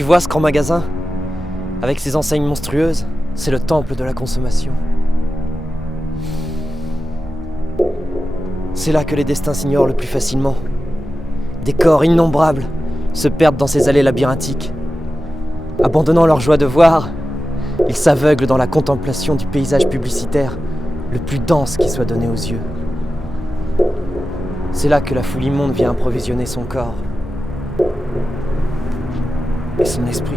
Tu vois ce grand magasin? Avec ses enseignes monstrueuses, c'est le temple de la consommation. C'est là que les destins s'ignorent le plus facilement. Des corps innombrables se perdent dans ces allées labyrinthiques. Abandonnant leur joie de voir, ils s'aveuglent dans la contemplation du paysage publicitaire le plus dense qui soit donné aux yeux. C'est là que la foule immonde vient approvisionner son corps et son esprit.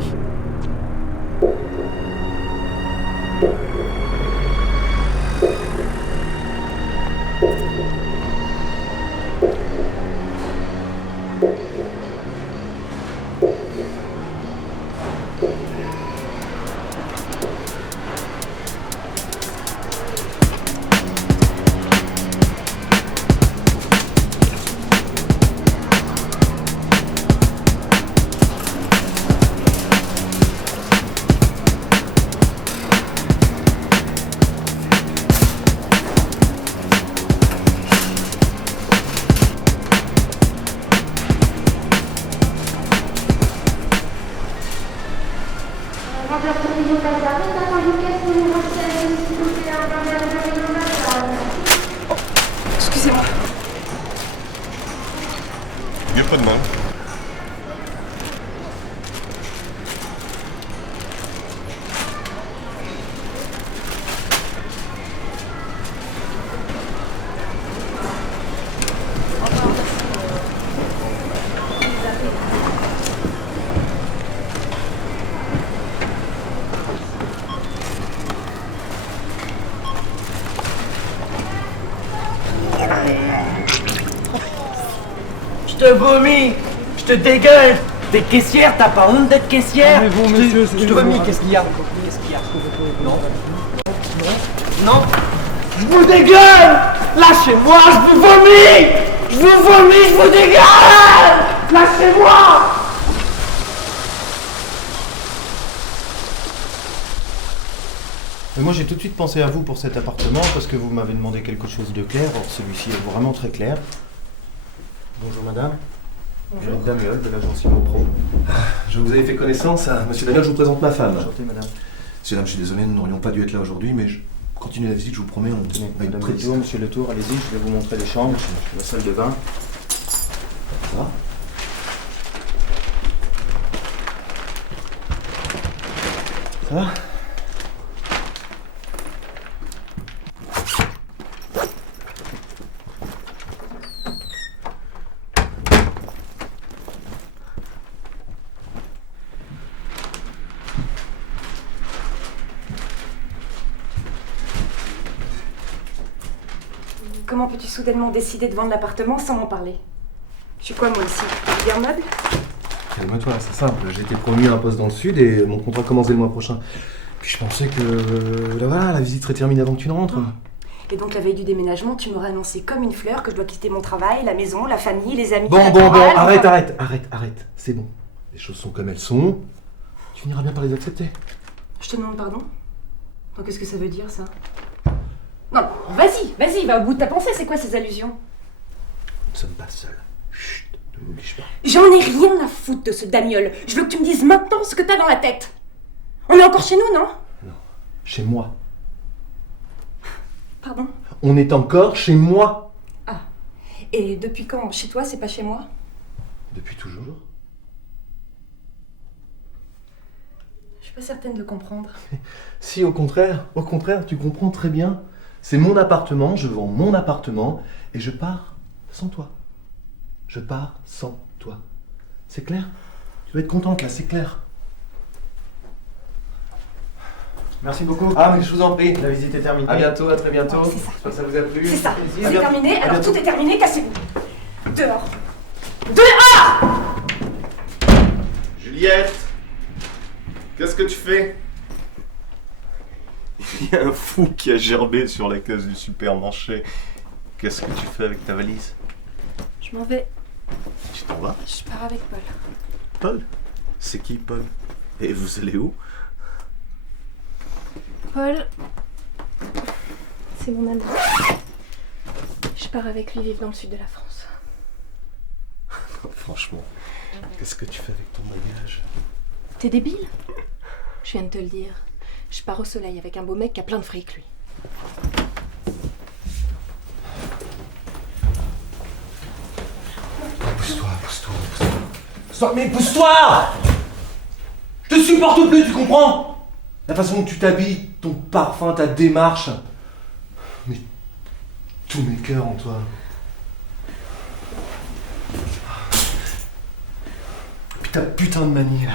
Excusez-moi. Mieux pas de mal. Je te vomis, je te dégueule. T'es caissière, t'as pas honte d'être caissière? Mais vous, monsieur, je te vomis, qu'est-ce qu'il y a? Non. Non. Je vous dégueule. Lâchez-moi, je vous vomis. Je vous vomis, je vous dégueule. Lâchez-moi. Moi j'ai tout de suite pensé à vous pour cet appartement parce que vous m'avez demandé quelque chose de clair. Or celui-ci est vraiment très clair. Bonjour madame. Bonjour. Jeannette Damiol de l'agence Immopro. Je vous avais fait connaissance, hein. Monsieur Daniel, je vous présente ma femme. Enchantée madame. Monsieur Dame, je suis désolé, nous n'aurions pas dû être là aujourd'hui, mais je continue la visite, je vous promets, on Tenez, va être madame très Letour, monsieur Letour, allez-y, je vais vous montrer les chambres, la salle de bain. Ça va? Ça va? Comment peux-tu soudainement décider de vendre l'appartement sans m'en parler? Je suis quoi moi ici? Bien meuble? Calme-toi, c'est simple. J'ai été promu à un poste dans le sud et mon contrat commence dès le mois prochain. Puis je pensais que là, voilà, la visite serait terminée avant que tu ne rentres. Et donc la veille du déménagement, tu m'aurais annoncé comme une fleur que je dois quitter mon travail, la maison, la famille, les amis. Bon, la bon, chorale, arrête. C'est bon. Les choses sont comme elles sont. Tu finiras bien par les accepter. Je te demande pardon? Donc qu'est-ce que ça veut dire ça? Non, vas-y, va au bout de ta pensée, c'est quoi ces allusions? Nous ne sommes pas seuls. Chut, ne m'oblige pas. J'en ai rien à foutre de ce Damiol. Je veux que tu me dises maintenant ce que t'as dans la tête. On est encore chez nous, non? Non, chez moi. Pardon? On est encore chez moi. Ah. Et depuis quand? Chez toi, c'est pas chez moi? Depuis toujours. Je suis pas certaine de comprendre. Si, au contraire, tu comprends très bien. C'est mon appartement, je vends mon appartement et je pars sans toi. Je pars sans toi. C'est clair? Tu dois être contente là, c'est clair. Merci beaucoup. Ah, mais je vous en prie. La visite est terminée. À bientôt, à très bientôt. Ouais, c'est ça. J'espère que ça vous a plu. C'est ça, À c'est bientôt. terminé, À alors bientôt. tout est terminé, cassez-vous. Dehors. Dehors! Juliette! Qu'est-ce que tu fais? Il y a un fou qui a gerbé sur la caisse du supermarché. Qu'est-ce que tu fais avec ta valise? Je m'en vais. Tu t'en vas? Je pars avec Paul. Paul? C'est qui Paul? Et vous allez où? Paul, c'est mon ami. Je pars avec lui vivre dans le sud de la France. Franchement, qu'est-ce que tu fais avec ton bagage? T'es débile? Je viens de te le dire. Je pars au soleil avec un beau mec qui a plein de fric, lui. Pousse-toi, pousse-toi, pousse-toi. Pousse-toi, mais pousse-toi! Je te supporte plus, tu comprends? La façon dont tu t'habilles, ton parfum, ta démarche. Mais tous mes cœurs en toi. Puis ta putain de manie là.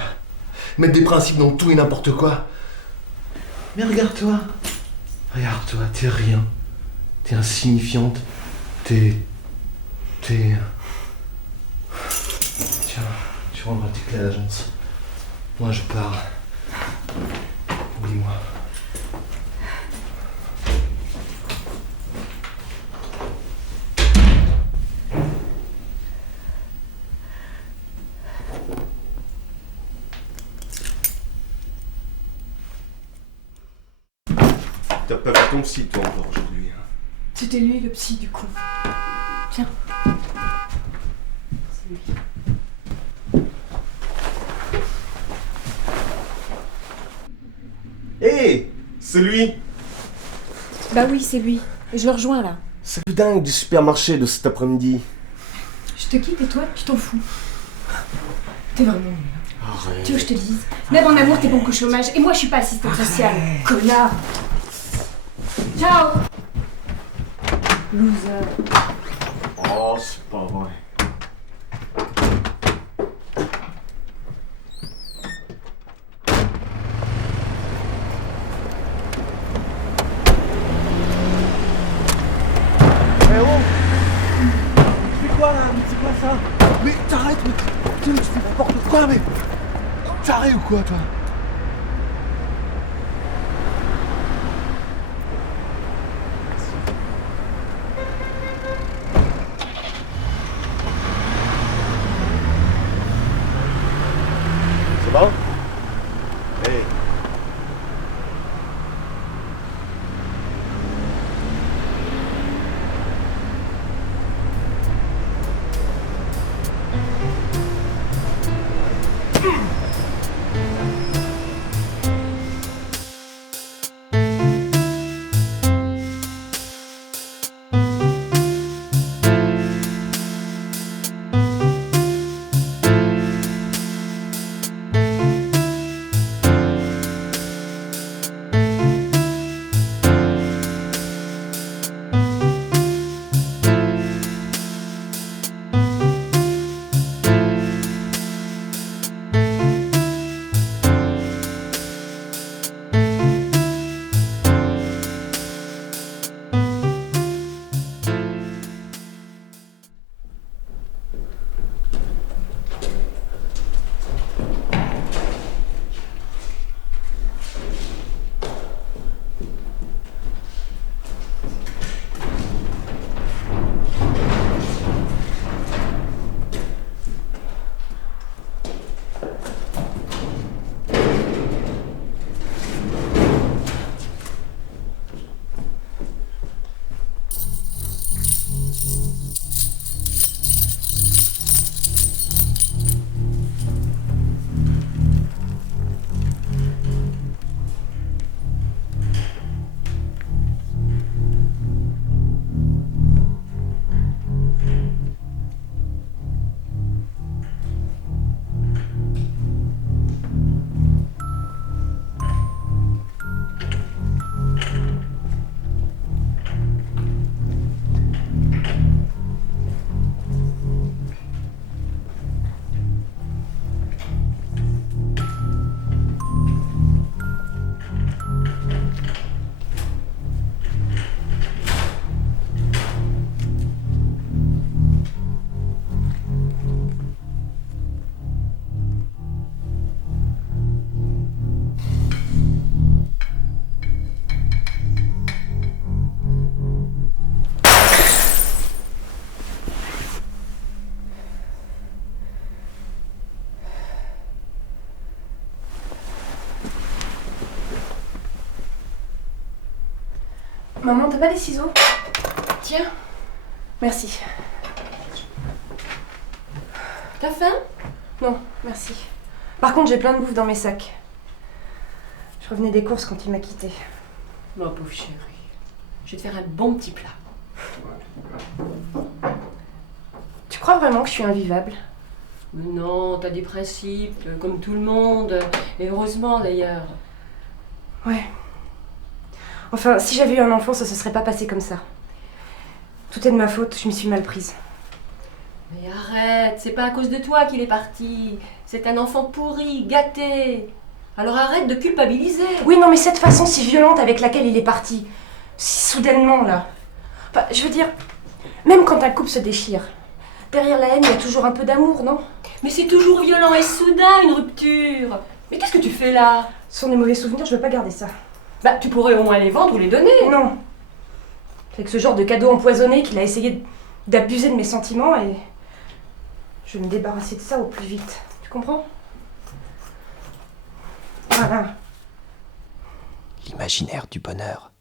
Mettre des principes dans tout et n'importe quoi. Mais regarde-toi. Regarde-toi, t'es rien. T'es insignifiante. Tiens, tu rendras tes clés à l'agence. Moi je pars. Oublie-moi. T'as pas vu ton psy, toi, encore aujourd'hui. Hein. C'était lui, le psy, du coup. Tiens. C'est lui. Hé, c'est lui. Bah oui, c'est lui. Je le rejoins, là. C'est le dingue du supermarché de cet après-midi. Je te quitte et toi, tu t'en fous. T'es vraiment nul. Arrête. Tu veux que je te dise? Même en amour, t'es bon qu'au chômage. Et moi, je suis pas assistante sociale. Connard. Ciao. Loser. Oh, c'est pas vrai. Eh oh! Tu fais quoi là? Mais c'est quoi ça? Mais t'arrêtes, mais tu fais n'importe quoi, mais. Taré ou quoi toi? C'est bon? Hey. Maman, t'as pas des ciseaux? Tiens. Merci. T'as faim? Non, merci. Par contre, j'ai plein de bouffe dans mes sacs. Je revenais des courses quand il m'a quittée. Ma pauvre chérie, je vais te faire un bon petit plat. Tu crois vraiment que je suis invivable? Mais non, t'as des principes, comme tout le monde. Et heureusement d'ailleurs. Ouais. Enfin, si j'avais eu un enfant, ça se serait pas passé comme ça. Tout est de ma faute, je m'y suis mal prise. Mais arrête, c'est pas à cause de toi qu'il est parti. C'est un enfant pourri, gâté. Alors arrête de culpabiliser. Oui, non, mais cette façon si violente avec laquelle il est parti, si soudainement, là. Enfin, je veux dire, même quand un couple se déchire, derrière la haine, il y a toujours un peu d'amour, non? Mais c'est toujours violent et soudain, une rupture. Mais qu'est-ce que tu fais là? Ce sont des mauvais souvenirs, je veux pas garder ça. Bah, tu pourrais au moins les vendre ou les donner. Non. C'est avec ce genre de cadeau empoisonné qu'il a essayé d'abuser de mes sentiments et je vais me débarrasser de ça au plus vite. Tu comprends? Voilà. L'imaginaire du bonheur,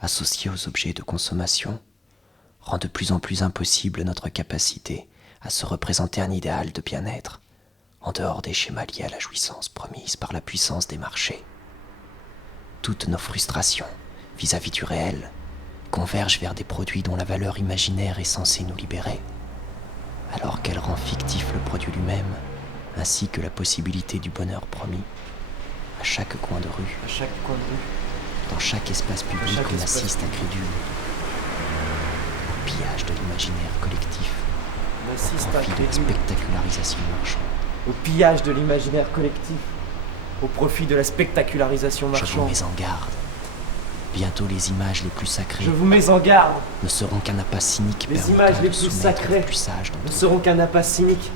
associé aux objets de consommation, rend de plus en plus impossible notre capacité à se représenter un idéal de bien-être, en dehors des schémas liés à la jouissance promise par la puissance des marchés. Toutes nos frustrations vis-à-vis du réel convergent vers des produits dont la valeur imaginaire est censée nous libérer, alors qu'elle rend fictif le produit lui-même, ainsi que la possibilité du bonheur promis. À chaque coin de rue, dans chaque espace public, on assiste incrédule au pillage de l'imaginaire collectif, au profit de la spectacularisation marchande. Au pillage de l'imaginaire collectif, au profit de la spectacularisation Je vous marchande. mets en garde. Bientôt les images les plus sacrées Je vous mets en garde. ne seront qu'un appât cynique Les permettant images les de plus soumettre sacrées les plus sages ne d'entre vous. seront qu'un appât cynique,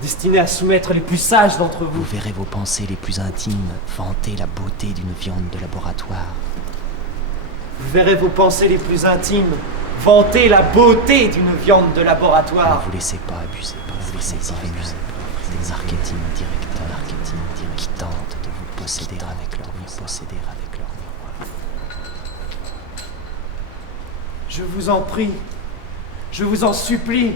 destiné à soumettre les plus sages d'entre Vous vous. verrez vos pensées les plus intimes vanter la beauté d'une viande de laboratoire. Vous verrez vos pensées les plus intimes vanter la beauté d'une viande de Ne laboratoire. vous laissez pas abuser par ces idées des marketing directeurs qui tentent de vous posséder avec leur miroir. Je vous en prie, je vous en supplie,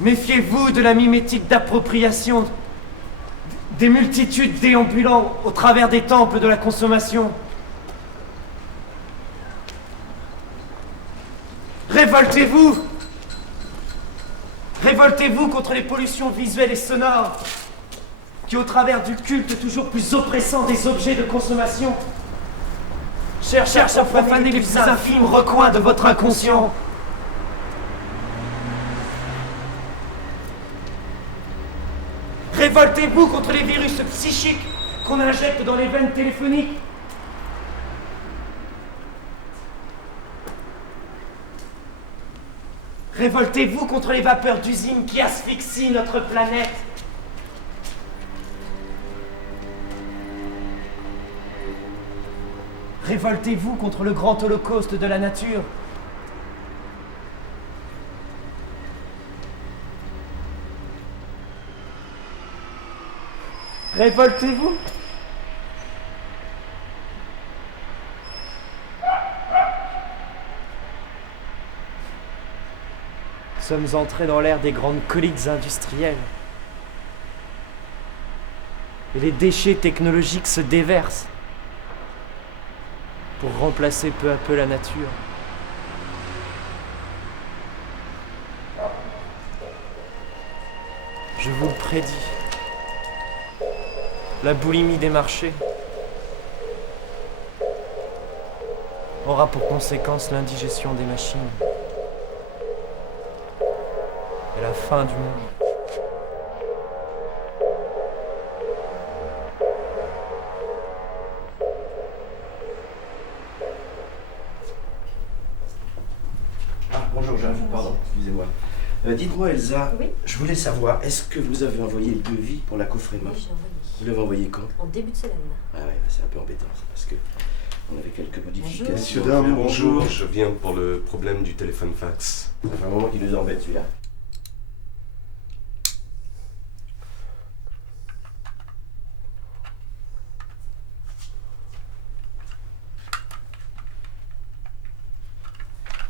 méfiez-vous de la mimétique d'appropriation des multitudes déambulant au travers des temples de la consommation. Révoltez-vous! Révoltez-vous contre les pollutions visuelles et sonores qui, au travers du culte toujours plus oppressant des objets de consommation, cherchent à profaner les plus infimes recoins de votre inconscient. Révoltez-vous contre les virus psychiques qu'on injecte dans les veines téléphoniques. Révoltez-vous contre les vapeurs d'usine qui asphyxient notre planète. Révoltez-vous contre le grand holocauste de la nature. Révoltez-vous. Nous sommes entrés dans l'ère des grandes coliques industrielles. Et les déchets technologiques se déversent pour remplacer peu à peu la nature. Je vous le prédis. La boulimie des marchés aura pour conséquence l'indigestion des machines et la fin du monde. Ah, bonjour Jeanne, pardon, excusez-moi. Dites-moi Elsa, Oui. je voulais savoir, est-ce que vous avez envoyé le devis pour la coffret-main? Oui, j'ai envoyé. Vous l'avez envoyé quand? En début de semaine. Ah ouais, c'est un peu embêtant ça, parce que on avait quelques modifications. Messieurs, dames, bonjour. Je viens pour le problème du téléphone fax. Ça fait un moment qu'il nous embête celui-là.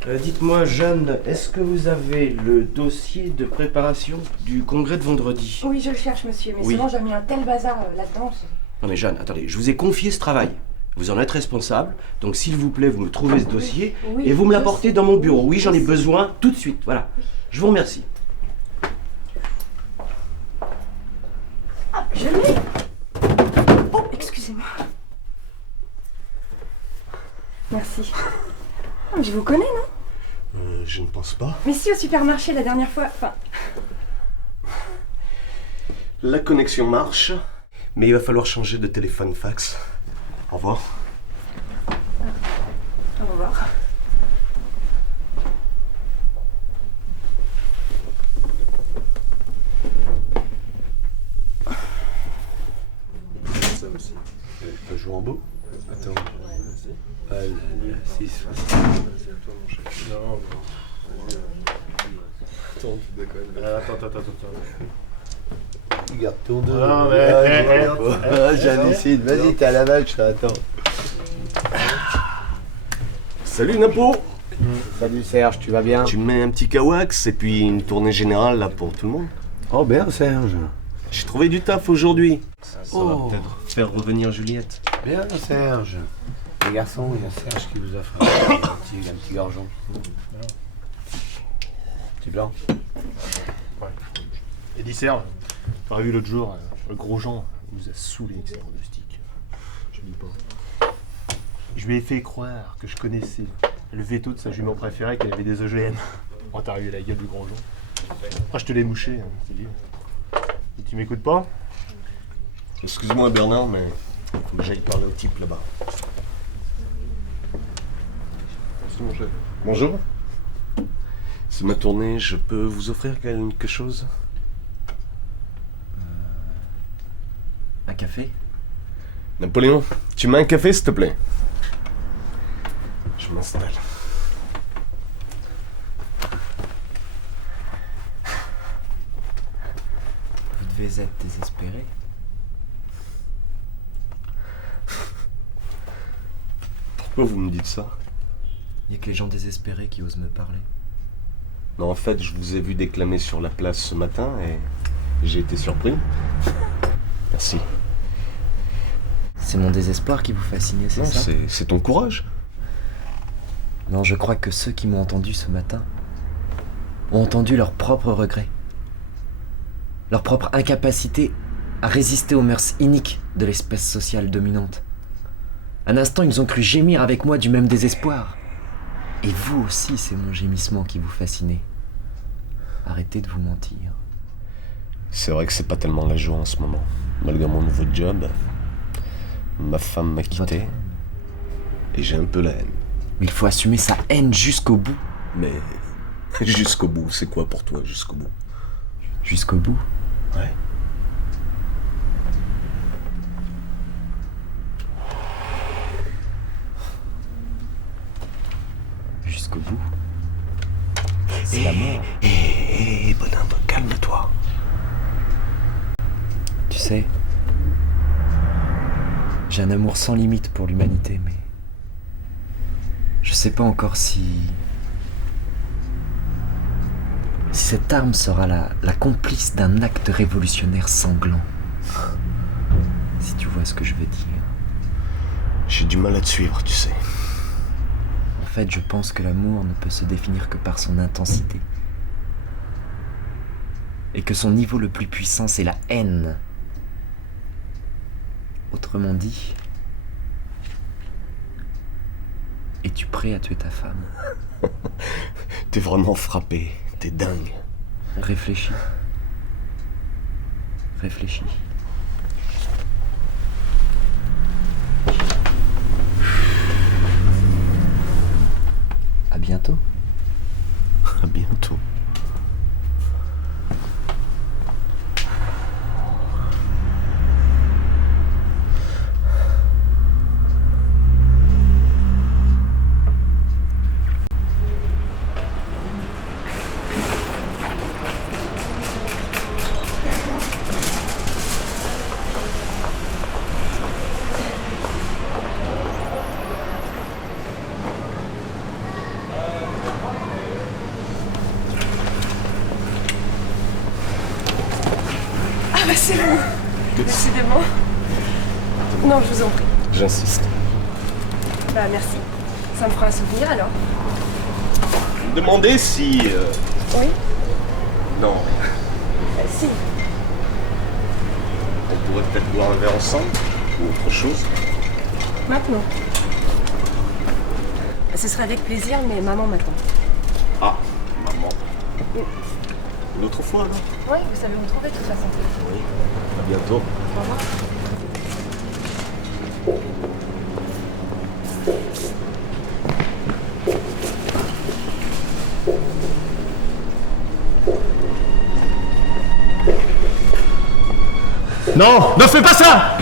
Dites-moi, Jeanne, est-ce que vous avez le dossier de préparation du congrès de vendredi? Oui, je le cherche, monsieur, mais Oui. sinon j'ai mis un tel bazar là-dedans. Non mais Jeanne, attendez, je vous ai confié ce travail. Vous en êtes responsable, donc s'il vous plaît, vous me trouvez ce dossier Oui, et vous me je l'apportez sais. dans mon bureau. Oui, j'en ai je sais. besoin tout de suite, voilà. Je vous remercie. Ah, je l'ai. Oh, excusez-moi. Merci. Ah, mais je vous connais, non? Je ne pense pas. Mais si, au supermarché la dernière fois. Enfin, La connexion marche, mais il va falloir changer de téléphone fax. Au revoir. au revoir. Ça aussi. T'as joué en beau? Attends. Ah là là, 6 facile. C'est à toi mon chef. Non, attends, tu déconnes. Attends. Regarde ton dos. Non, mais. J'hallucine. Vas-y, t'es à la vache, là, attends. Salut Napo! Salut Serge, tu vas bien? Tu me mets un petit kawax et puis une tournée générale là pour tout le monde? Oh bien Serge. J'ai trouvé du taf aujourd'hui. Ça Oh. va peut-être faire revenir Juliette. Bien Serge. Les garçons, il y a Serge qui vous a fait un petit gorgeon. Petit blanc. Et dit Serge, t'aurais vu l'autre jour, le gros Jean il nous a saoulés avec ses pronostics. Je dis pas. Je lui ai fait croire que je connaissais le veto de sa jument préférée, qu'elle avait des OGM. Oh, t'as revu la gueule du gros Jean. Ah, je te l'ai mouché, hein, c'est dit. Et tu m'écoutes pas? Excuse-moi Bernard, mais faut que j'aille parler au type là-bas. C'est mon chef. Bonjour. C'est ma tournée, je peux vous offrir quelque chose? Un café? Napoléon, tu mets un café s'il te plaît? Je m'installe. Vous devez être désespéré. Pourquoi vous me dites ça? Il n'y a que les gens désespérés qui osent me parler. Non, en fait, je vous ai vu déclamer sur la place ce matin et j'ai été surpris. Merci. C'est mon désespoir qui vous fascine, c'est Non, ça? c'est ton courage. Non, je crois que ceux qui m'ont entendu ce matin ont entendu leur propre regret, leur propre incapacité à résister aux mœurs iniques de l'espèce sociale dominante. Un instant, ils ont cru gémir avec moi du même désespoir. Et vous aussi, c'est mon gémissement qui vous fascinait. Arrêtez de vous mentir. C'est vrai que c'est pas tellement la joie en ce moment. Malgré mon nouveau job, ma femme m'a quitté et j'ai un peu la haine. Mais il faut assumer sa haine jusqu'au bout. Mais jusqu'au bout, c'est quoi pour toi jusqu'au bout? Jusqu'au bout? Ouais. Jusqu'au bout. C'est la mort. Hé, bonhomme, calme-toi. Tu sais, j'ai un amour sans limite pour l'humanité, mais je sais pas encore si cette arme sera la complice d'un acte révolutionnaire sanglant. Si tu vois ce que je veux dire. J'ai du mal à te suivre, tu sais. En fait, je pense que l'amour ne peut se définir que par son intensité. Et que son niveau le plus puissant, c'est la haine. Autrement dit, es-tu prêt à tuer ta femme? T'es vraiment frappé, t'es dingue. Réfléchis. Réfléchis. À bientôt. À bientôt. C'est vous. Décidément. Non, je vous en prie. J'insiste. Bah, merci. Ça me fera un souvenir alors. Demandez si... Oui. Non. Si. On pourrait peut-être boire un verre ensemble ou autre chose. Maintenant. Ce serait avec plaisir, mais maman m'attend. Ah, maman. Une autre fois alors. Oui, vous savez me trouver de toute façon. Oui. À bientôt. Au revoir. Non, ne fais pas ça!